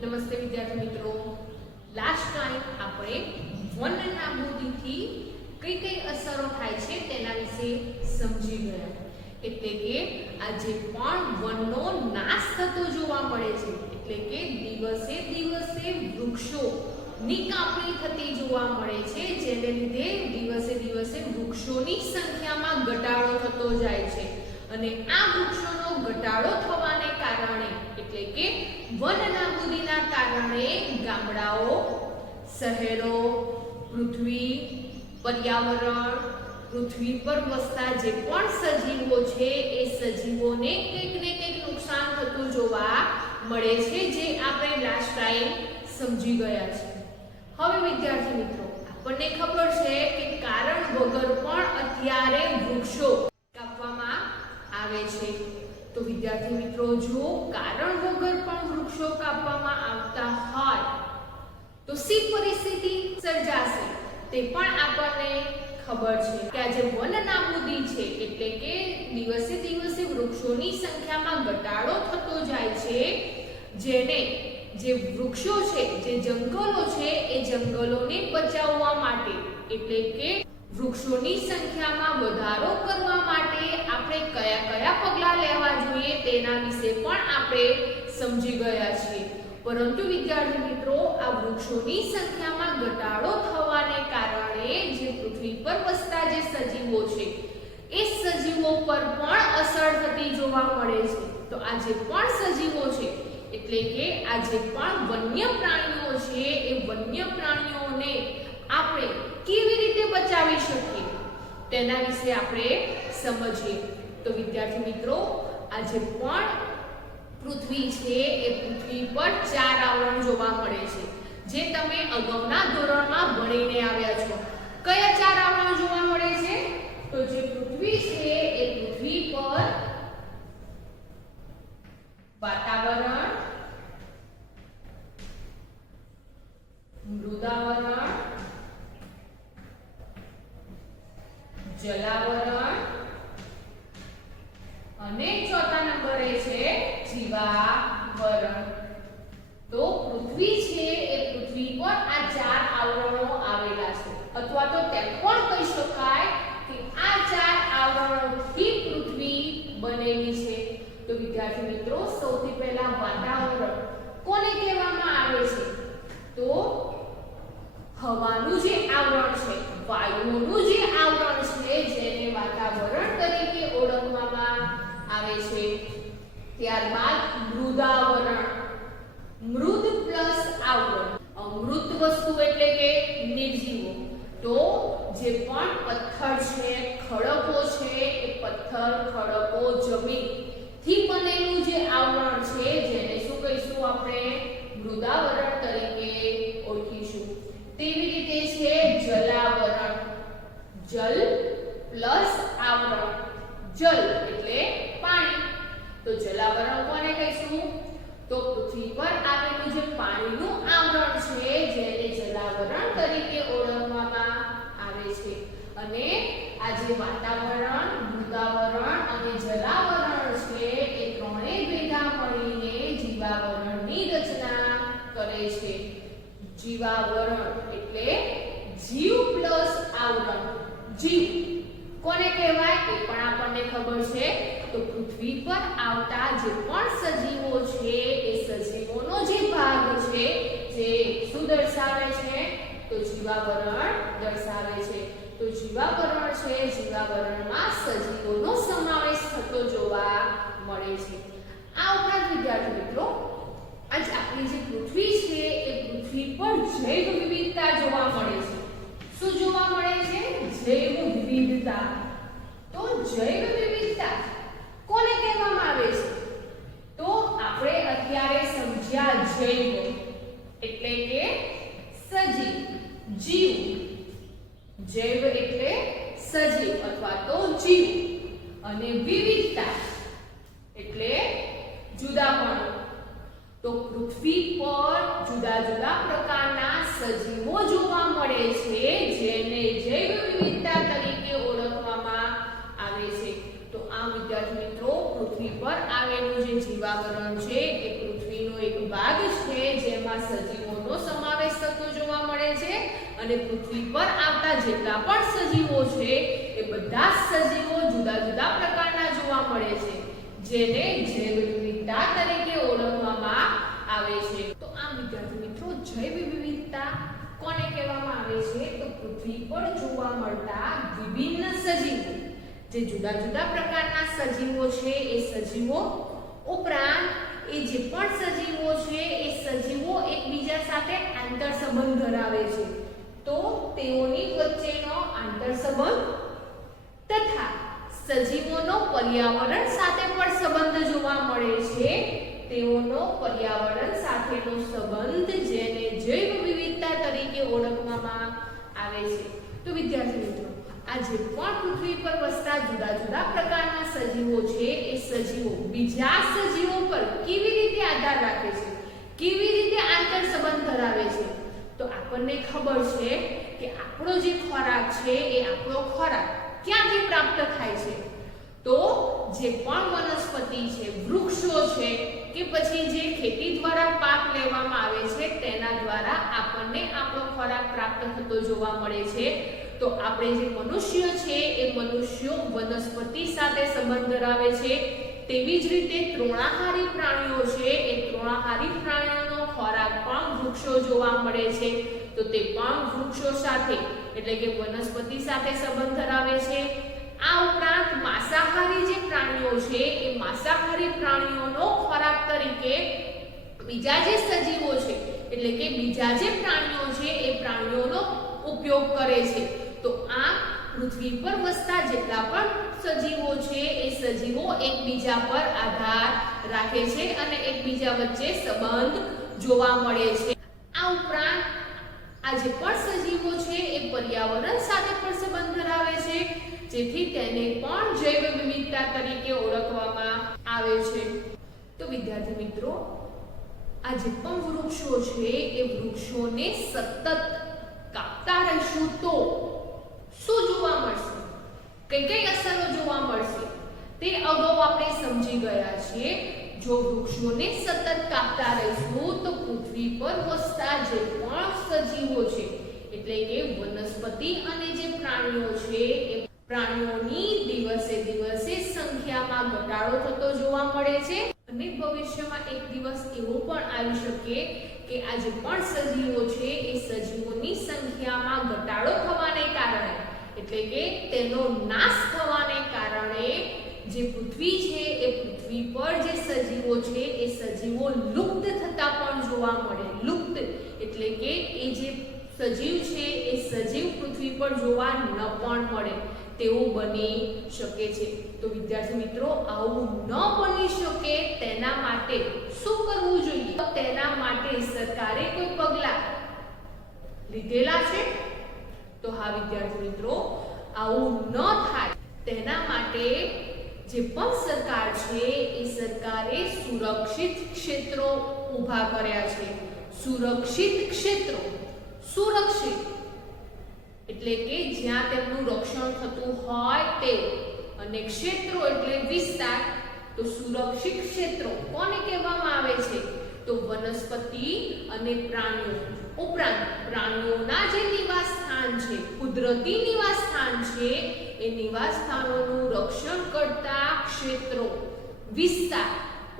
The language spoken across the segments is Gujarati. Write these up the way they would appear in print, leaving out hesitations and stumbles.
નમસ્તે વિદ્યાર્થી મિત્રો, લાસ્ટ ટાઈમ આપણે વન નાબૂદીથી કઈ કઈ અસરો થાય છે તેના વિશે સમજી ગયા. એટલે કે આજે પણ વનનો નાશ થતો જોવા મળે છે. એટલે કે દિવસે દિવસે વૃક્ષોની કાપણી થતી જોવા મળે છે, જેને લીધે દિવસે દિવસે વૃક્ષોની સંખ્યામાં ઘટાડો થતો જાય છે. અને આ વૃક્ષોનો ઘટાડો થવાને કારણે એટલે કે વન નાબૂદીના કારણે ગામડાઓ, શહેરો, પૃથ્વી, પર્યાવરણ, પૃથ્વી પર વસતા જે પણ સજીવો છે એ સજીવોને કંઈક ને કંઈક નુકસાન થતું જોવા મળે છે, જે આપણે લાસ્ટ ટાઈમ સમજી ગયા છે. હવે વિદ્યાર્થી મિત્રો, આપણને ખબર છે કે કારણ વગર પણ અત્યારે વૃક્ષો કાપવામાં આવે છે. તો વિદ્યાર્થી મિત્રો, જો કારણ વગર પણ વૃક્ષો કાપવામાં આવતા હોય તો શી પરિસ્થિતિ સર્જાશે તે પણ આપણને ખબર છે કે આજે વન નાબૂદી છે એટલે કે દિવસે દિવસે વૃક્ષોની સંખ્યામાં ઘટાડો થતો જાય છે, જેને જે વૃક્ષો છે, જે જંગલો છે, એ જંગલોને બચાવવા માટે એટલે કે વૃક્ષોની સંખ્યામાં વધારો કરવા માટે આપણે કયા કયા પગલાં લેવા જોઈએ તેના વિશે પણ આપણે સમજી ગયા છીએ. પરંતુ વિદ્યાર્થી મિત્રો, આ વૃક્ષોની સંખ્યામાં ઘટાડો થવાને કારણે જે પૃથ્વી પર વસતા જે સજીવો છે એ સજીવો પર પણ અસર થતી જોવા મળે છે. તો આ જે પણ સજીવો છે એટલે કે આ જે પણ વન્ય પ્રાણીઓ છે એ વન્ય પ્રાણીઓને આપણે કેવી રીતે બચાવી શકીએ તેના વિશે આપણે સમજીએ. તો વિદ્યાર્થી મિત્રો, આજે પણ પૃથ્વી છે એ પૃથ્વી પર 4 આવરણ જોવા મળે છે, જે તમે અગાઉના ધોરણમાં ભણીને આવ્યા છો. કયા 4 આવરણ જોવા મળે છે? તો જે પૃથ્વી છે એ પૃથ્વી પર વાતાવરણ, મૃદાવરણ, જલાવરણ અને ચોથા નંબરે છે જીવાવરણ. તો પૃથ્વી છે એ પૃથ્વી પર આ 4 આવરણો આવેલા છે, અથવા તો તેમ પણ કહી શકાય કે આ 4 આવરણોથી પૃથ્વી બનેલી છે. તો વિદ્યાર્થી મિત્રો, સૌથી પહેલા વાતાવરણ કોને કહેવામાં આવે છે? તો હવાનું જે આવરણ છે, વાયુઓનું જે આવરણ છે, જેને વાતાવરણ તરીકે ઓળખવામાં આવે છે. ત્યારબાદ મૃદાવરણ, મૃદ પ્લસ આવરણ. અમૃત વસ્તુ એટલે કે નિર્જીવો. તો જે પણ પથ્થર છે, ખડકો છે, એ પથ્થર, ખડકો, જમીનથી બનેલું જે આવરણ છે, જેને શું કહીશું આપણે? મૃદાવરણ તરીકે ઓળખીશું. તેવી રીતે છે જલાવરણ, જલ પ્લસ આવરણ. જલ એટલે પાણી. તો જલાવરણ કોને કહીશું? તો પૃથ્વી પર આવેલું જે પાણીનું આવરણ છે, જેને જલાવરણ તરીકે ઓળખવામાં આવે છે. અને આ જે વાતાવરણ, મૃદાવરણ અને જલાવરણ છે, એ ત્રણેય ભેગા મળીને જીવાવરણની રચના કરે છે. જીવાવરણ એટલે જીવ પ્લસ આવરણ. જીવ કોને કહેવાય એ પણ આપણને ખબર છે. તો પૃથ્વી પર આવતા જે પણ સજીવો છે એ સજીવોનો જે ભાગ છે, જે શું દર્શાવે છે? તો જીવાવરણ દર્શાવે છે. તો જીવાવરણ છે, જીવાવરણમાં સજીવોનો સમાવેશ થતો જોવા મળે છે. આ ઉપરાંત વિદ્યાર્થી મિત્રો, આજ આપણી જે પૃથ્વી છે એ પૃથ્વી પર જૈવ વિવિધતા જોવા મળે છે. શું જોવા મળે છે? જૈવ વિવિધતા. તો જૈવ વિવિધતા કોને કહેવામાં આવે છે? તો આપણે અત્યારે સમજ્યા જૈવ એટલે કે સજીવ, જીવ. જૈવ એટલે સજીવ અથવા તો જીવ, અને વિવિધતા એટલે જુદાપણું. તો પૃથ્વી પર જુદા જુદા પ્રકારના સજીવો જોવા મળે છે, જેને જૈવ વિવિધતા તરીકે ઓળખવામાં આવે છે. તો આ વિદ્યાર્થી મિત્રો, પૃથ્વી પર આવેલું જે જીવાવરણ છે એ પૃથ્વીનો એક ભાગ છે, જે જેમાં સજીવોનો સમાવેશ થતો જોવા મળે છે અને પૃથ્વી પર આવતા જેટલા પણ સજીવો છે એ બધા સજીવો જુદા જુદા પ્રકારના જોવા મળે છે, જેને જૈવ વિવિધતા તરીકે ઓળખવામાં આવે છે. તો આ વિદ્યાર્થી મિત્રો, જૈવ વિવિધતા કોને કહેવામાં આવે છે? તો પૃથ્વી પર જોવા મળતા વિભિન્ન સજીવો, જે જુદા જુદા પ્રકારના સજીવો છે એ સજીવો ઉપરાંત એ જે પણ સજીવો છે એ સજીવો એકબીજા સાથે આંતર સંબંધ ધરાવે છે, તો તેઓની વચ્ચેનો આંતર સંબંધ તથા સજીવોનો પર્યાવરણ સાથે પણ સંબંધ જોવા મળે છે. તેઓનો પર્યાવરણ સાથેનો સંબંધ, જેને જૈવ વિવિધતા તરીકે ઓળખવામાં આવે છે. તો વિદ્યાર્થી મિત્રો, આ જે પણ પૃથ્વી પર વસતા જુદા જુદા પ્રકારના સજીવો છે એ સજીવો બીજા સજીવો પર કેવી રીતે આધાર રાખે છે, કેવી રીતે આંતર સંબંધ ધરાવે છે? તો આપણને ખબર છે કે આપણો જે ખોરાક છે એ આપણો ખોરાક ક્યાંથી પ્રાપ્ત થાય છે? તો જે પણ વનસ્પતિ છે, વૃક્ષો છે કે પછી જે ખેતી દ્વારા પાક લેવામાં આવે છે તેના દ્વારા આપણને આપણો ખોરાક પ્રાપ્ત થતો જોવા મળે છે. તો આપણે જે મનુષ્ય છે એ મનુષ્યો વનસ્પતિ સાથે સંબંધ ધરાવે છે. તેવી જ રીતે તૃણાહારી પ્રાણીઓ છે એ તૃણાહારી પ્રાણીઓનો ખોરાક પણ વૃક્ષો જોવા મળે છે. તો તે પણ વૃક્ષો સાથે એટલે કે વનસ્પતિ સાથે સંબંધ ધરાવે છે. આ ઉપરાંત માંસાહારી જે પ્રાણીઓ છે એ માંસાહારી પ્રાણીઓનો ખોરાક તરીકે બીજા જે સજીવો છે એટલે કે બીજા જે પ્રાણીઓ છે એ પ્રાણીઓનો ઉપયોગ કરે છે. તો આ પૃથ્વી પર વસતા જેટલા પણ સજીવો છે એ સજીવો એકબીજા પર આધાર રાખે છે અને એકબીજા વચ્ચે સંબંધ જોવા મળે છે. આ ઉપરાંત આ જે પણ સજીવો છે એ પર્યાવરણ સાથે પણ સંબંધ ધરાવે છે, જેથી તેને પણ જૈવ વિવિધતા તરીકે ઓળખવામાં આવે છે. તો વિદ્યાર્થી મિત્રો, આ જે પણ વૃક્ષો છે એ વૃક્ષોને સતત કાપતા રહીશું તો શું જોવા મળશે? કઈ કઈ અસરો જોવા મળશે તે અગાઉ આપણે સમજી ગયા છીએ. જો વૃક્ષોને સતત કાપતા રહીશું તો પૃથ્વી પર વસતા જે પણ સજીવો છે એટલે કે વનસ્પતિ અને જે પ્રાણીઓ છે એ પ્રાણીઓની દિવસે દિવસે સંખ્યામાં ઘટાડો થતો જોવા મળે છે અને ભવિષ્યમાં એક દિવસ એવો પણ આવી શકે કે આ જે પણ સજીવો છે એ સજીવોની સંખ્યામાં ઘટાડો થવાને કારણે એટલે કે તેનો નાશ થવાને કારણે જે પૃથ્વી છે એ પૃથ્વી પર જે સજીવો છે એ સજીવો લુપ્ત થતા પણ જોવા મળે. લુપ્ત એટલે કે એ જે સજીવ છે એ સજીવ પૃથ્વી પર જોવા ન પણ મળે તેવું બની શકે છે. તો વિદ્યાર્થી મિત્રો, આવું ન બની શકે તેના માટે શું કરવું જોઈએ? તેના માટે સરકારે કોઈ પગલાં લીધેલા છે? તો હા વિદ્યાર્થી મિત્રો, આવું ન થાય તેના માટે જે પણ સરકાર છે એ સરકારે સુરક્ષિત ક્ષેત્રો ઊભા કર્યા છે. સુરક્ષિત ક્ષેત્રો, સુરક્ષિત એટલે કે જ્યાં તેમનું રક્ષણ થતું હોય તે, અને ક્ષેત્રો એટલે વિસ્તાર. તો સુરક્ષિત ક્ષેત્રો કોને કહેવામાં આવે છે? તો વનસ્પતિ અને પ્રાણીઓ ઉપરાંત પ્રાણીઓના જે નિવાસ સ્થાન છે, કુદરતી નિવાસ સ્થાન છે, એ નિવાસ સ્થાનોનું રક્ષણ કરતા ક્ષેત્રો, વિસ્તાર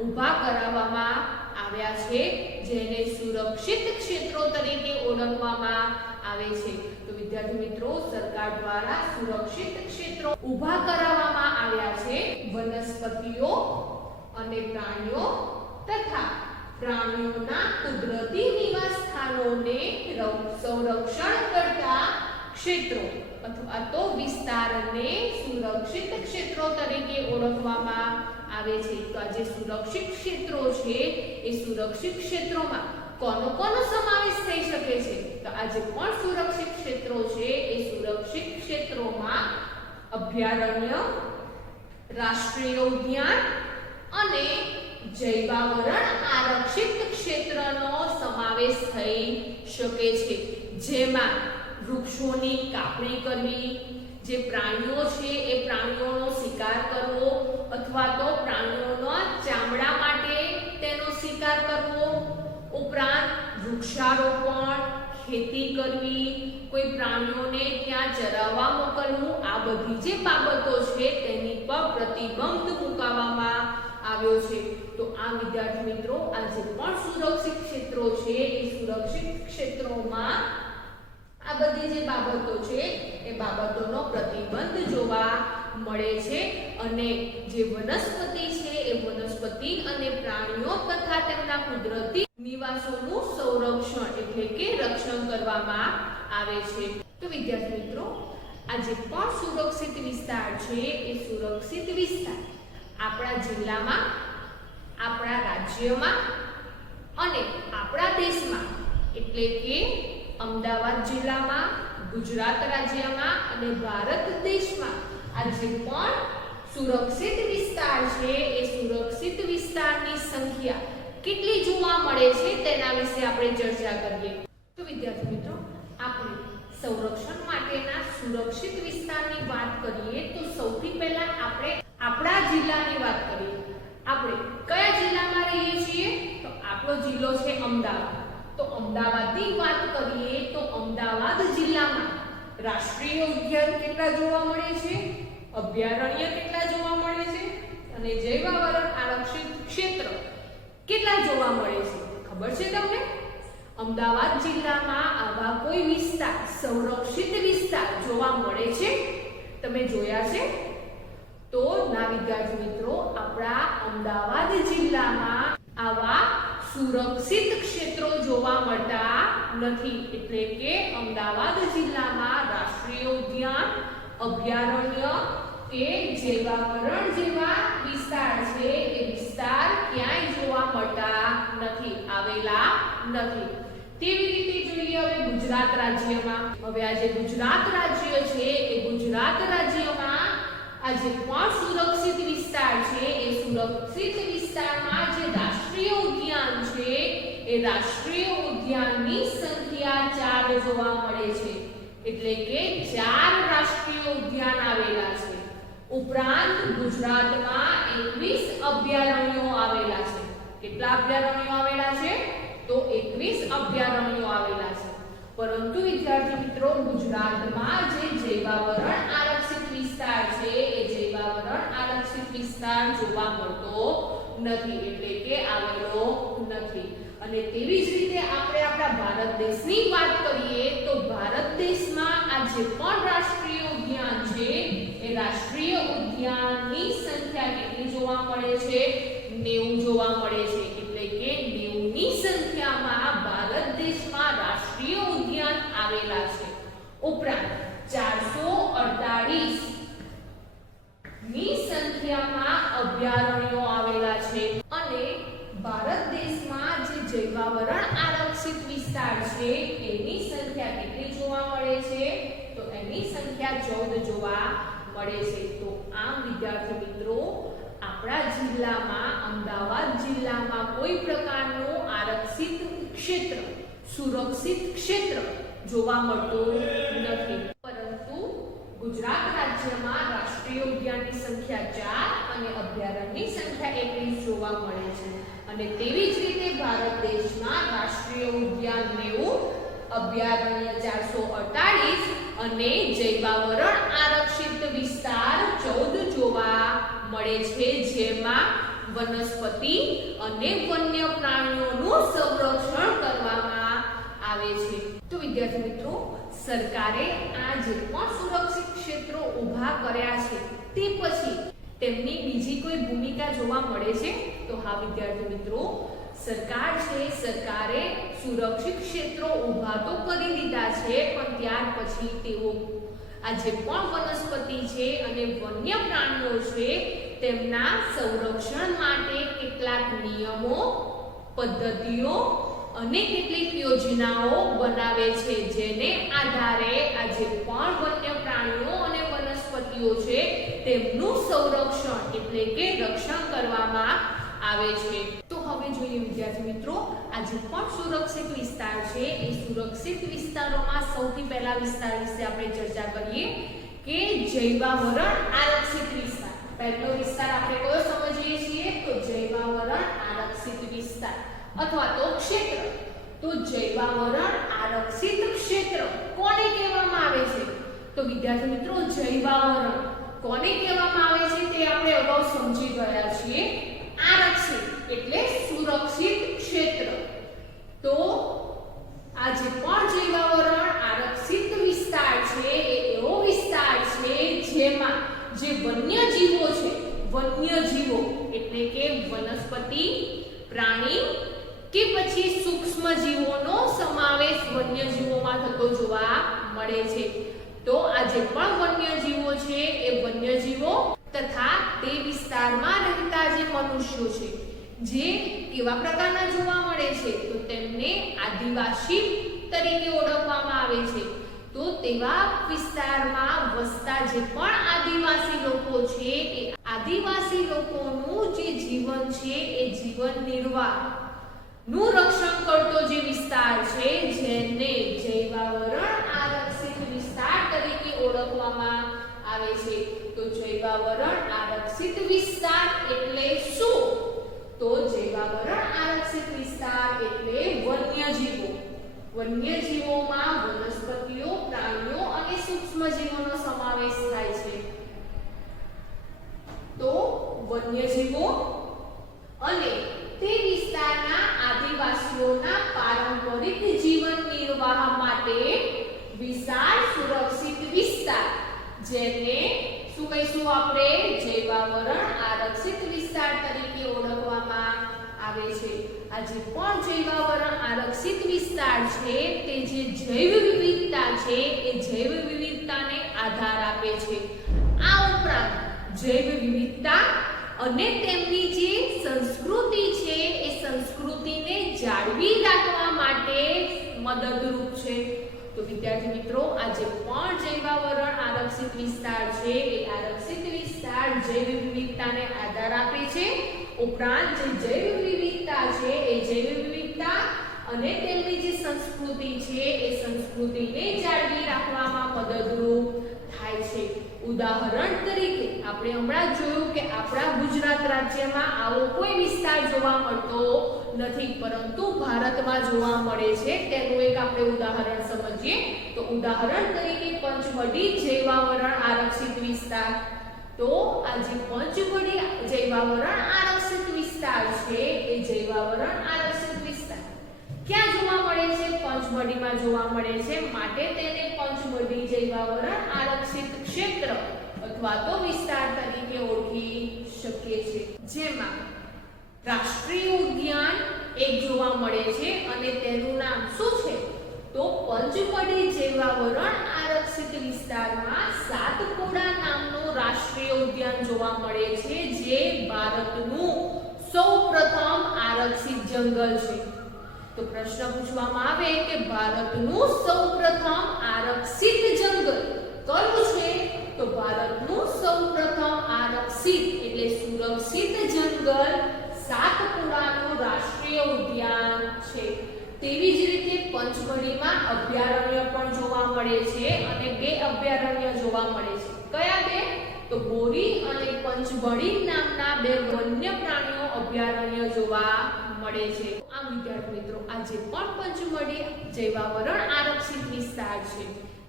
ઊભા કરાવવામાં આવ્યા છે, જેને સુરક્ષિત ક્ષેત્રો તરીકે ઓળખવામાં આવે છે. તો વિદ્યાર્થી મિત્રો, સરકાર દ્વારા સુરક્ષિત ક્ષેત્રો ઊભા કરાવવામાં આવ્યા છે. વનસ્પતિઓ અને પ્રાણીઓ તથા પ્રાણીઓના કુદરતી નિવાસ સ્થાનોને સંરક્ષણ કરતા ક્ષેત્રો અથવા તો વિસ્તારને સુરક્ષિત ક્ષેત્રો તરીકે ઓળખવામાં આવે છે. તો આ જે સુરક્ષિત ક્ષેત્રો છે એ સુરક્ષિત ક્ષેત્રોમાં કોનો કોનો સમાવેશ થઈ શકે છે? તો આ જે પણ સુરક્ષિત ક્ષેત્રો છે એ સુરક્ષિત ક્ષેત્રોમાં અભયારણ્ય, રાષ્ટ્રીય ઉદ્યાન અને જૈવાવરણ આરક્ષિત ક્ષેત્રનો સમાવેશ થઈ શકે છે, જેમાં વૃક્ષોની કાપણી કરવી, જે પ્રાણીઓ છે એ પ્રાણીઓનો શિકાર કરવો અથવા તો પ્રાણીઓના ચામડા માટે તેનો શિકાર કરવો, ઉપરાંત ખેતી કરવી, કોઈ પ્રાણીઓને ત્યાં ચરાવવા મોકલવું, આ બધી જે બાબતો છે તેની પર પ્રતિબંધ મૂકવામાં આવ્યો છે. તો આ વિદ્યાર્થી મિત્રો આ જે પણ સુરક્ષિત ક્ષેત્રો છે એ સુરક્ષિત ક્ષેત્રોમાં આ બધી જે બાબતો છે એ બાબતોનો પ્રતિબંધ જોવા મળે છે. અને જે વનસ્પતિ છે એ વનસ્પતિ અને પ્રાણીઓ તથા તેમના કુદરતી નિવાસોનું સંરક્ષણ એટલે કે રક્ષણ કરવામાં આવે છે. તો વિદ્યાર્થી મિત્રો આ જે પણ સુરક્ષિત વિસ્તાર છે એ સુરક્ષિત વિસ્તાર આપણા જિલ્લામાં, આપણા રાજ્યમાં અને આપણા દેશમાં એટલે કે અમદાવાદ જિલ્લામાં, ગુજરાત રાજ્યમાં અને ભારત દેશમાં આ જે પણ સુરક્ષિત વિસ્તાર છે એ સુરક્ષિત વિસ્તારની સંખ્યા કેટલી જોવા મળે છે તેના વિશે આપણે ચર્ચા કરીએ. તો વિદ્યાર્થી મિત્રો આપણે સંરક્ષણ માટેના સુરક્ષિત વિસ્તારની વાત કરીએ તો સૌથી પહેલા આપણે આપણા જિલ્લાની વાત કરીએ. આપણે કયા જિલ્લામાં રહીએ છીએ? તો આપણો જિલ્લો છે અમદાવાદ. તો અમદાવાદની વાત કરીએ તો અમદાવાદ જિલ્લામાં રાષ્ટ્રીય ઉદ્યાન કેટલા જોવા મળે છે, અભયારણ્ય કેટલા જોવા મળે છે અને જૈવાવરણ આરક્ષિત ક્ષેત્ર કેટલા જોવા મળે છે ખબર છે તમને? અમદાવાદ જિલ્લામાં આવા કોઈ વિસ્તાર સંરક્ષિત વિસ્તાર જોવા મળે છે? તમે જોયા છે? તો ના વિદ્યાર્થી મિત્રો આપણા અમદાવાદ જિલ્લામાં આવા સુરક્ષિત ક્ષેત્રો જોવા મળતા નથી. એટલે કે અમદાવાદ જિલ્લામાં રાષ્ટ્રીય ઉદ્યાન, અભયારણ્ય કે જૈવાવરણ જેવા વિસ્તાર છે એ વિસ્તાર ક્યાંય જોવા મળતા નથી, આવેલા નથી. તેવી રીતે જોઈએ હવે ગુજરાત રાજ્યમાં. હવે આ જે ગુજરાત રાજ્ય છે એ ગુજરાત રાજ્યમાં આ જે પણ સુરક્ષિત વિસ્તાર છે એ સુરક્ષિત વિસ્તારમાં જે રાષ્ટ્રીય ઉદ્યાન છે એ રાષ્ટ્રીય ઉદ્યાનની સંખ્યા 4 જોવા મળે છે. એટલે કે 4 રાષ્ટ્રીય ઉદ્યાન આવેલા છે. ઉપરાંત ગુજરાતમાં 21 અભયારણ્યો આવેલા છે. કેટલા અભયારણ્યો આવેલા છે? તો 21 અભયારણ્યો આવેલા છે. પરંતુ વિદ્યાર્થી મિત્રો ગુજરાતમાં જે જૈવાવરણ આરક્ષિત વિસ્તાર છે એ જૈવાવરણ આરક્ષિત વિસ્તાર જોવા મળતો નથી, એટલે કે આવેલો નથી. અને તેવી જ રીતે આપણે આપણા ભારત દેશની વાત કરીએ તો ભારત દેશમાં આ જે પણ રાષ્ટ્રીય ઉદ્યાન છે એ રાષ્ટ્રીય ઉદ્યાનની સંખ્યા કેટલી જોવા મળે છે? 90 જોવા મળે છે. એટલે કે 90 ની સંખ્યામાં ભારત દેશમાં રાષ્ટ્રીય ઉદ્યાન આવેલા છે. ઉપરાંત 448 ની સંખ્યામાં અભયારણ્યો આવેલા છે. અને ભારત દેશમાં જે જૈવાવરણ આરક્ષિત વિસ્તાર છે એની સંખ્યા કેટલી જોવા મળે છે? તો એની સંખ્યા 14 જોવા મળે છે. તો આમ વિદ્યાર્થી મિત્રો આપણા જિલ્લામાં અમદાવાદ જિલ્લામાં કોઈ પ્રકારનું આરક્ષિત ક્ષેત્ર, સુરક્ષિત ક્ષેત્ર જોવા મળતું નથી. પરંતુ ગુજરાત રાજ્યમાં રાષ્ટ્રીય ઉદ્યાનની સંખ્યા 4 અને અભયારણ્યની સંખ્યા 21 જોવા મળે છે. અને તેવી જ રીતે ભારત દેશમાં રાષ્ટ્રીય ઉદ્યાન 90, અભયારણ્ય 448 અને જૈવાવરણ આરક્ષિત વિસ્તાર 14 જોવા મળે છે, જેમાં વનસ્પતિ અને વન્ય પ્રાણીઓનું સંરક્ષણ કરવામાં આવે છે. તો વિદ્યાર્થી મિત્રો સરકારે આ જે પણ સુરક્ષિત ક્ષેત્રો ઊભા કર્યા છે તે પછી તેમની બીજી કોઈ ભૂમિકા જોવા મળે છે? તો હા વિદ્યાર્થી મિત્રો સરકાર છે, સરકારે સુરક્ષિત ક્ષેત્રો ઊભા તો કરી દીધા છે, પણ ત્યાર પછી તેઓ આ જે પણ વનસ્પતિ છે અને વન્ય પ્રાણીઓ છે તેમના સંરક્ષણ માટે કેટલાક નિયમો, પદ્ધતિઓ અને કેટલીક યોજનાઓ બનાવે છે, જેને આધારે આ જે પણ વન્ય પ્રાણીઓ અને વનસ્પતિઓ છે તેમનું સંરક્ષણ એટલે કે રક્ષણ કરવામાં આવે છે. તો હવે જોઈએ વિદ્યાર્થી મિત્રો આ જે પણ સુરક્ષિત વિસ્તાર છે એ સુરક્ષિત વિસ્તારોમાં સૌથી પહેલા વિસ્તાર વિશે આપણે ચર્ચા કરીએ કે જૈવાવરણ આરક્ષિત વિસ્તાર. પહેલો વિસ્તાર આપણે કયો સમજીએ છીએ? તો જૈવાવરણ આરક્ષિત વિસ્તાર અથવા તો ક્ષેત્ર. તો જૈવાવરણ આરક્ષિત ક્ષેત્ર કોને કહેવામાં આવે છે? તો વિદ્યાર્થી મિત્રો, જૈવાવરણ કોને કહેવામાં આવે છે તે આપણે અગાઉ સમજી ગયા છીએ. આરક્ષિત એટલે સુરક્ષિત ક્ષેત્ર. તો આ જે પણ જૈવાવરણ આરક્ષિત વિસ્તાર છે એ એવો વિસ્તાર છે જેમાં જે વન્યજીવો છે, વન્યજીવો એટલે કે વનસ્પતિ, પ્રાણી કે પછી સૂક્ષ્મ જીવોનો સમાવેશ વન્યજીવોમાં થતો જોવા મળે છે. તો આ જે પણ વન્યજીવો છે એ વન્યજીવો તથા તે વિસ્તારમાં રહેતા જે મનુષ્યો છે જે કેવા પ્રકારના જોવા મળે છે? તો તેમને આદિવાસી તરીકે ઓળખવામાં આવે છે. તો તેવા વિસ્તારમાં વસતા જે પણ આદિવાસી લોકો છે એ આદિવાસી લોકોનું જે જીવન છે એ જીવન નિર્વાહ નું રક્ષણ કરતો જે વિસ્તાર છે જેને જૈવાવરણ આરક્ષિત વિસ્તાર તરીકે ઓળખવામાં આવે છે. તો જૈવાવરણ આરક્ષિત વિસ્તાર એટલે શું? તો જૈવાવરણ આરક્ષિત વિસ્તાર એટલે વન્યજીવો. વન્યજીવોમાં વનસ્પતિઓ, પ્રાણીઓ અને સૂક્ષ્મજીવોનો સમાવેશ થાય છે. તો વન્યજીવો અને તે વિસ્તારના આદિવાસીઓના પારંપરિક જીવન નિર્વાહ માટે વિશાળ સુરક્ષિત વિસ્તાર, જેને શું કહીશું આપણે? જૈવાવરણ આરક્ષિત વિસ્તાર તરીકે ઓળખવામાં આવે છે. આ જે પણ જૈવાવરણ આરક્ષિત વિસ્તાર છે તે જે જૈવ વિવિધતા છે એ જૈવ વિવિધતાને આધાર આપે છે. આ ઉપરાંત જૈવ વિવિધતા અને તેમની જે સંસ્કૃતિ છે એ સંસ્કૃતિને જાળવી રાખવા માટે મદદરૂપ છે. તો વિદ્યાર્થી મિત્રો, આ જે પણ જૈવાવરણ આરક્ષિત વિસ્તાર છે એ આરક્ષિત વિસ્તાર જૈવ વિવિધતાને આધાર આપે છે. ઉપરાંત જે જૈવ વિવિધતા છે એ જૈવ વિવિધતા અને તેમની જે સંસ્કૃતિ છે એ સંસ્કૃતિને જાળવી રાખવામાં મદદરૂપ થાય છે. ઉદાહરણ તરીકે આપણે હમણાં જોયું કે આપણા ગુજરાત રાજ્યમાં આવો કોઈ વિસ્તાર જોવા મળતો નથી, પરંતુ ભારતમાં જોવા મળે છે. તેનું એક આપણે ઉદાહરણ સમજીએ. તો ઉદાહરણ તરીકે પંચમઢી જૈવાવરણ આરક્ષિત વિસ્તાર. તો આ જે પંચમઢી જૈવાવરણ આરક્ષિત વિસ્તાર છે એ જૈવાવરણ આરક્ષિત વિસ્તાર ક્યાં જોવા મળે છે? પંચમઢીમાં જોવા મળે છે. માટે તેને પંચમઢી જૈવાવરણ આરક્ષિત ક્ષેત્ર અથવા તો વિસ્તાર તરીકે ઓળખી શકીએ છીએ. જેમાં રાષ્ટ્રીય ઉદ્યાન એક જોવા મળે છે અને તેનું નામ શું છે? તો પંચમઢી જૈવાવરણ આરક્ષિત વિસ્તારમાં સાતપુડા નામનું રાષ્ટ્રીય ઉદ્યાન જોવા મળે છે, જે ભારતનું સૌપ્રથમ આરક્ષિત જંગલ છે. તો પ્રશ્ન પૂછવામાં આવે કે ભારતનું સૌપ્રથમ આરક્ષિત જંગલ કયું છે? તો ભારતનું સૌપ્રથમ આરક્ષિત એટલે સુરક્ષિત જંગલ સાતપુડાનું રાષ્ટ્રીય ઉદ્યાન છે. તેવી જ રીતે પંચમઢીમાં અભયારણ્ય પણ જોવા મળે છે અને બે અભયારણ્ય જોવા મળે છે. કયા બે? તો બોરી અને પંચમઢી નામના બે વન્ય પ્રાણીઓ અભયારણ્ય જોવા મળે છે. આમ વિદ્યાર્થી મિત્રો, આ જે પણ પંચમઢી જૈવાવરણ આરક્ષિત વિસ્તાર છે,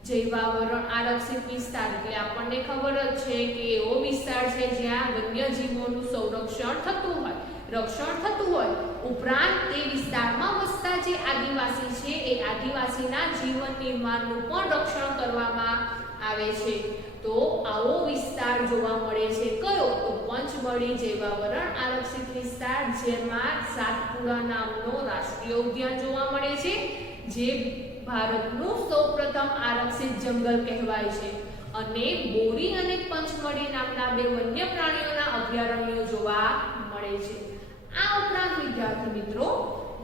જૈવાવરણ આરક્ષિત વિસ્તાર એટલે આપણને ખબર જ છે કે એવો વિસ્તાર છે જ્યાં વન્યજીવોનું સંરક્ષણ થતું હોય, રક્ષણ થતું હોય. ઉપરાંત તે વિસ્તારમાં વસતા જે આદિવાસી છે એ આદિવાસીના જીવન નિર્માણનું પણ રક્ષણ કરવામાં આવે છે. તો આવો વિસ્તાર જોવા મળે છે. કયો? તો પંચમઢી જૈવાવરણ આરક્ષિત વિસ્તાર, જેમાં સાતપુડા નામનો રાષ્ટ્રીય ઉદ્યાન જોવા મળે છે, જે ભારતનું સૌપ્રથમ આરક્ષિત જંગલ કહેવાય છે. અને બોરી અને પંચમઢી નામના બે વન્ય પ્રાણીઓના અભયારણ્યો જોવા મળે છે. આ ઉપરાંત વિદ્યાર્થી મિત્રો,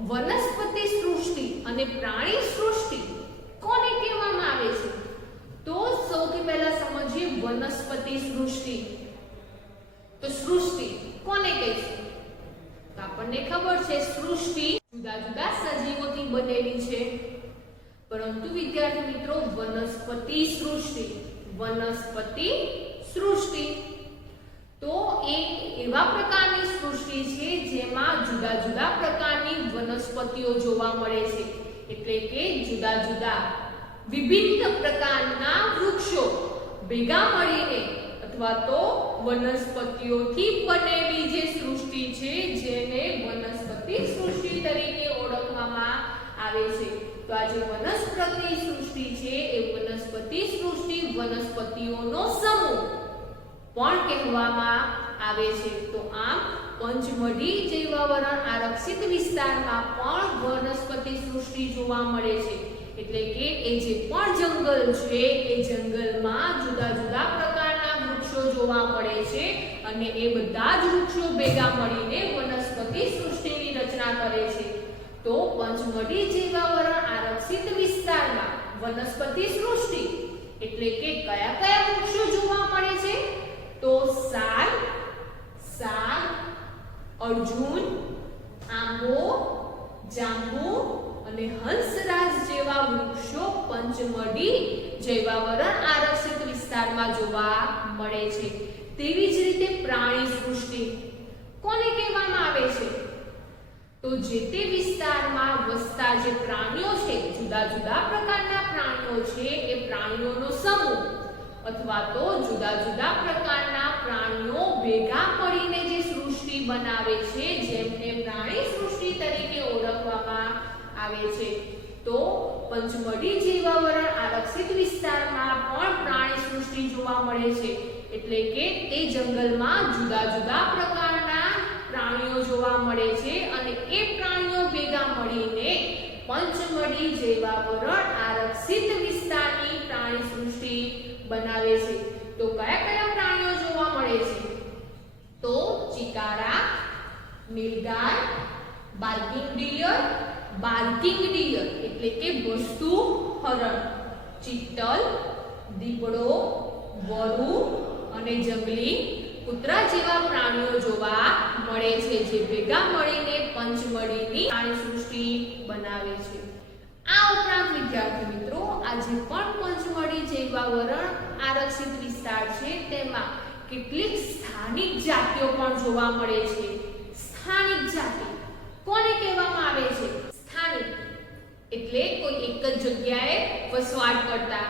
વનસ્પતિ સૃષ્ટિ અને પ્રાણી સૃષ્ટિ કોને કહેવામાં આવે છે? તો સૌથી પહેલા સમજીએ વનસ્પતિ સૃષ્ટિ. તો સૃષ્ટિ કોને કહીશું? તો આપણને ખબર છે સૃષ્ટિ જુદા જુદા સજીવોથી બનેલી છે, પરંતુ વિદ્યાર્થી મિત્રો, વનસ્પતિ સૃષ્ટિ તો એ એવા પ્રકારની સૃષ્ટિ છે જેમાં જુદા જુદા પ્રકારની વનસ્પતિઓ જોવા મળે છે, એટલે કે જુદા જુદા વિભિન્ન પ્રકારના વૃક્ષો ભેગા મળીને અથવા તો વનસ્પતિઓથી બનેલી જે સૃષ્ટિ છે જેને વનસ્પતિ સૃષ્ટિ તરીકે ઓળખવામાં આવે છે. તો આ જે વનસ્પતિ સૃષ્ટિ છે એ વનસ્પતિ સૃષ્ટિ વનસ્પતિઓનો સમૂહ પણ કહેવામાં આવે છે. તો આમ પંચમઢી જૈવાવરણ આરક્ષિત વિસ્તારમાં પણ વનસ્પતિ સૃષ્ટિ જોવા મળે છે, એટલે કે એ જે પણ જંગલ છે એ જંગલમાં જુદા જુદા પ્રકારના વૃક્ષો જોવા મળે છે અને એ બધા જ વૃક્ષો ભેગા મળીને વનસ્પતિ સૃષ્ટિની રચના કરે છે. તો પંચમઢી જૈવાવરણ આરક્ષિત વિસ્તારમાં વનસ્પતિ સૃષ્ટિ એટલે કે કયા કયા વૃક્ષો જોવા મળે છે? તો સાલ, અર્જુન, આંબો, જાંબુ અને હંસરાજ જેવા વૃક્ષો પંચમઢી જૈવાવરણ આરક્ષિત વિસ્તારમાં જોવા મળે છે. તેવી જ રીતે પ્રાણી સૃષ્ટિ કોને કહેવામાં આવે છે? તો જે તે વિસ્તારમાં વસતા જે પ્રાણીઓ છે, જુદા જુદા પ્રકારના પ્રાણીઓ છે, એ પ્રાણીઓનો સમૂહ અથવા તો જુદા જુદા પ્રકારના પ્રાણીઓ ભેગા મળીને જે સૃષ્ટિ બનાવે છે જેમને પ્રાણી સૃષ્ટિ તરીકે ઓળખવામાં આવે છે. તો પંચમઢી જૈવાવરણ આરક્ષિત વિસ્તારમાં પણ પ્રાણી સૃષ્ટિ જોવા મળે છે, એટલે કે તે જંગલમાં જુદા જુદા પ્રકારના પ્રાણીઓ જોવા મળે છે અને એ પ્રાણીઓ ભેગા મળીને પંચમઢી જૈવાવરણ આરક્ષિત વિસ્તારની પ્રાણી સૃષ્ટિ બનાવે છે. તો કયા કયા પ્રાણીઓ જોવા મળે છે? તો ચિકારા, નીલગાય, બાર્કિંગ ડિયર એટલે કે વસ્તુ હરણ, ચિત્તલ, દીપડો, વરુ અને જંગલી કૂતરા જેવા પ્રાણીઓ જોવા મળે છે જે ભેગા મળીને પંચમઢીની પ્રાણી સૃષ્ટિ બનાવે છે. આ ઉપરાંત વિદ્યાર્થી મિત્રો આજે પણ પંચમઢી જૈવાવરણ આરક્ષિત વિસ્તાર છે તેમાં કેટલીક સ્થાનિક જાતિઓ પણ જોવા મળે છે. સ્થાનિક જાતિ કોને કહેવામાં આવે છે? સ્થાનિક એટલે કોઈ એક જ જગ્યાએ વસવાટ કરતા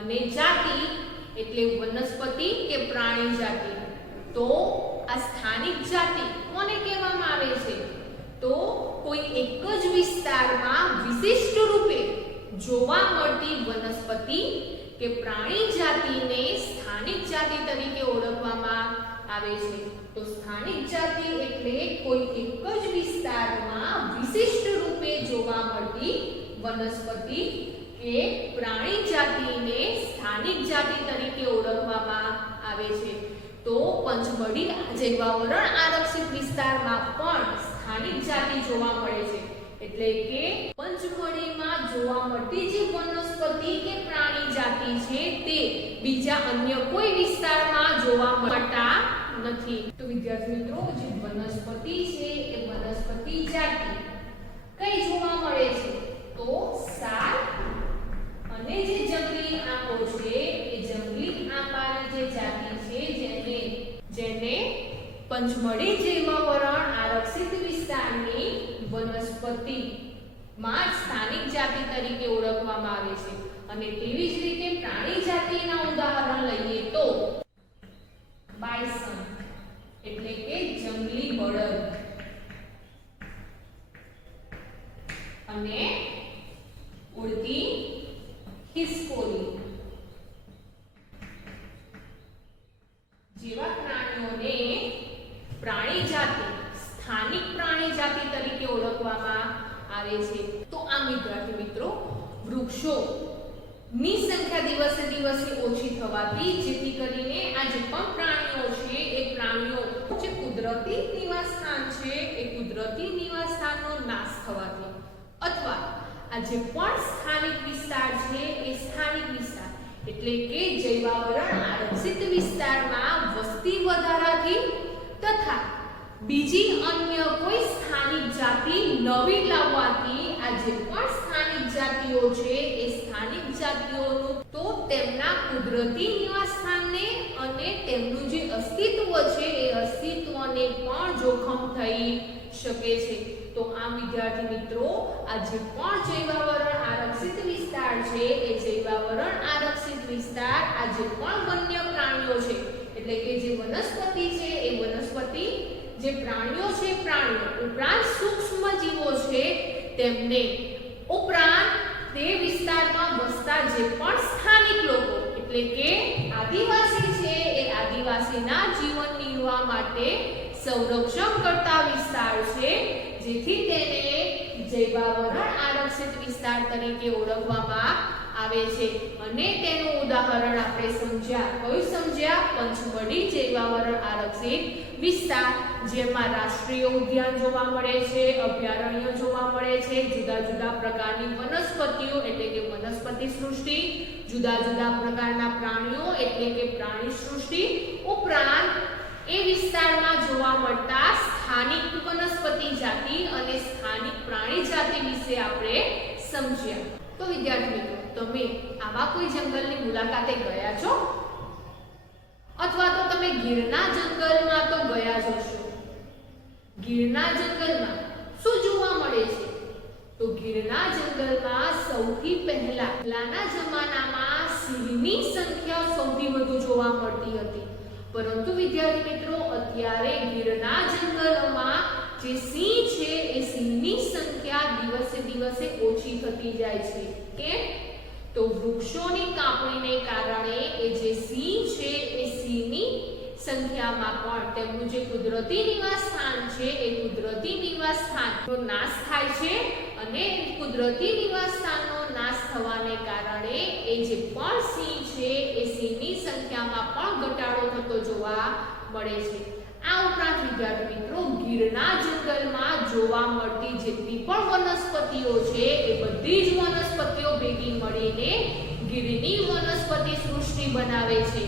અને જાતિ એટલે વનસ્પતિ કે પ્રાણી જાતિ. તો આ સ્થાનિક જાતિ કોને કહેવામાં આવે છે? તો કોઈ એક જ વિસ્તારમાં વિશિષ્ટ રૂપે જોવા મળતી વનસ્પતિ કે પ્રાણી જાતિને સ્થાનિક જાતિ તરીકે ઓળખવામાં આવે છે. તો સ્થાનિક જાતિ એટલે કોઈ એક જ વિસ્તારમાં વિશિષ્ટ રૂપે જોવા મળતી વનસ્પતિ કે પ્રાણી જાતિને સ્થાનિક જાતિ તરીકે ઓળખવામાં આવે છે. તો પંચમઢી જૈવાવરણ આરક્ષિત વિસ્તારમાં પણ સ્થાનિક જાતિ જોવા મળે છે, એટલે કે પંચમઢીમાં જોવા મળતી જે વનસ્પતિ કે પ્રાણી જાતિ છે તે બીજા અન્ય કોઈ વિસ્તારમાં જોવા મળતા નથી. તો વિદ્યાર્થી મિત્રો જે વનસ્પતિ છે એ વનસ્પતિ જાતિ કઈ જોવા મળે છે? તો સાલ અને જે જંગલી આંબો છે એ જંગલી આંબાની જે જાતિ છે જેને પંચમઢી જૈવાવરણ આરક્ષિત વિસ્તારની વનસ્પતિ માં સ્થાનિક જાતિ તરીકે ઓળખવામાં આવે છે. અને તેવી જ રીતે પ્રાણી જાતિના ઉદાહરણ લઈએ તો બાયસન એટલે કે જંગલી બળદ અને ઉડતી ખિસકોલી જેવા પ્રાણીઓને પ્રાણી જાતિ સ્થાનિક પ્રાણી જાતિ તરીકે ઓળખવામાં આવે છે. તો આ વિદ્યાર્થી મિત્રો વૃક્ષો ની સંખ્યા દિવસે દિવસે ઓછી થવાથી જેથી કરીને આ જે પણ પ્રાણીઓ છે એ પ્રાણીઓ જે કુદરતી નિવાસસ્થાન છે એ કુદરતી નિવાસસ્થાનનો નાશ થવાથી અથવા આ જે પણ સ્થાનિક વિસ્તાર છે એ સ્થાનિક વિસ્તાર એટલે કે જૈવાવરણ આરક્ષિત વિસ્તારમાં વસ્તી વધારાથી તથા બીજી અન્ય કોઈ સ્થાનિક જાતિ નવી લાવવાથી આ જે પણ સ્થાનિક જાતિઓ છે એ સ્થાનિક જાતિઓનું તો તેમના કુદરતી નિવાસસ્થાનને અને તેમનું જે અસ્તિત્વ છે એ અસ્તિત્વને પણ જોખમ થઈ શકે છે. તો આમ વિદ્યાર્થી મિત્રો, આ જે પણ જૈવાવરણ આરક્ષિત વિસ્તાર છે એ જૈવાવરણ આરક્ષિત વિસ્તાર આ જે પણ વન્ય પ્રાણીઓ છે એટલે કે જે વનસ્પતિ છે એ વનસ્પતિ, જે પ્રાણીઓ છે પ્રાણીઓ ઉપરાંત સૂક્ષ્મ જીવો છે તેમને ઉપરાંત તે વિસ્તારમાં વસતા જે પણ સ્થાનિક લોકો એટલે કે આદિવાસી છે એ આદિવાસીના જીવન નિર્વાહ માટે સંરક્ષણ કરતા વિસ્તાર છે, જેથી તેને જૈવાવરણ આરક્ષિત વિસ્તાર તરીકે ઓળખવામાં આવે છે. અને તેનું ઉદાહરણ આપણે સમજ્યા. કયું સમજ્યા? પંચમઢી જૈવાવરણ આરક્ષિત વિસ્તાર, જેમાં રાષ્ટ્રીય ઉદ્યાન જોવા મળે છે, અભયારણ્ય જોવા મળે છે, જુદા જુદા પ્રકારની વનસ્પતિઓ એટલે કે વનસ્પતિ સૃષ્ટિ, જુદા જુદા પ્રકારના પ્રાણીઓ એટલે કે પ્રાણી સૃષ્ટિ, ઉપરાંત એ વિસ્તારમાં જોવા મળતા સ્થાનિક વનસ્પતિ જાતિ અને સ્થાનિક પ્રાણી જાતિ વિશે આપણે સમજ્યા. તો વિદ્યાર્થી મિત્રો, તમે આવા કોઈ જંગલની મુલાકાતે ગયા છો? અથવા તો તમે ગીરના જંગલમાં તો ગયા જ હશો. ગીરના જંગલમાં શું જોવા મળે છે? તો ગીરના જંગલમાં સૌથી પહેલાના જમાનામાં સિંહની સંખ્યા સૌથી વધુ જોવા મળતી હતી. પરંતુ વિદ્યાર્થી મિત્રો, અત્યારે ગીરના જંગલોમાં જે સિંહ છે એ સિંહની સંખ્યા દિવસે દિવસે ઓછી થતી જાય છે. કેમ? તો વૃક્ષોની કાપણીને કારણે એ જે સિંહ છે એ સિંહની સંખ્યામાં પણ તેમનું જે કુદરતી નિવાસ સ્થાન છે એ કુદરતી નિવાસ સ્થાનનો નાશ થાય છે. અને કુદરતી નિવાસ સ્થાનનો નાશ થવાને કારણે એ જે પણ સિંહ છે એ સિંહની સંખ્યામાં પણ ઘટાડો થતો જોવા મળે છે. આ ઉપરાંત વિદ્યાર્થી મિત્રો, ગીરના જંગલમાં જોવા મળતી જેટલી પણ વનસ્પતિઓ છે એ બધી જ વનસ્પતિઓ ભેગી મળીને ગીરની વનસ્પતિ સૃષ્ટિ બનાવે છે.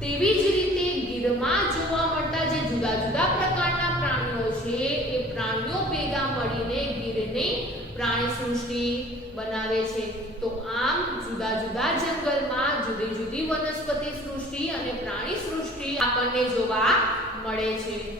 તેવી જ રીતે ગીરમાં જોવા મળતા જે જુદા જુદા પ્રકારના પ્રાણીઓ છે એ પ્રાણીઓ ભેગા મળીને ગીરની પ્રાણી સૃષ્ટિ બનાવે છે. તો આમ જુદા જુદા જંગલમાં જુદી જુદી વનસ્પતિ સૃષ્ટિ અને પ્રાણી સૃષ્ટિ આપણને જોવા મળે છે.